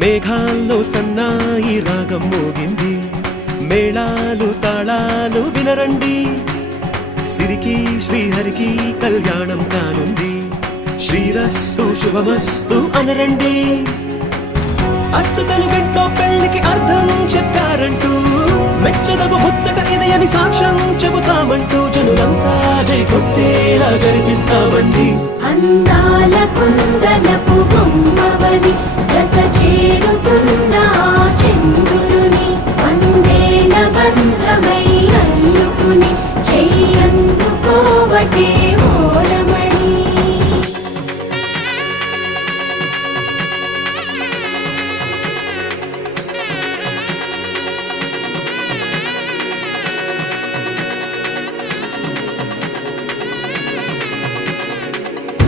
మేఘాల్లో సన్నాయి రాగం మోగింది, మేళాలు తాళాలు వినరండి, సిరికి శ్రీహరికి కళ్యాణం కానుంది, శ్రీరస్తు శుభమస్తు అనరండి. అచ్చతలు గంటో పెళ్లికి అర్థం చెప్పారంటూ, మెచ్చదగు ముచ్చట ఇది అని సాక్ష్యం చెబుతామంటూ, జనులంతా జై కొట్టేలా జరిపిస్తామండి. అందాల కుందన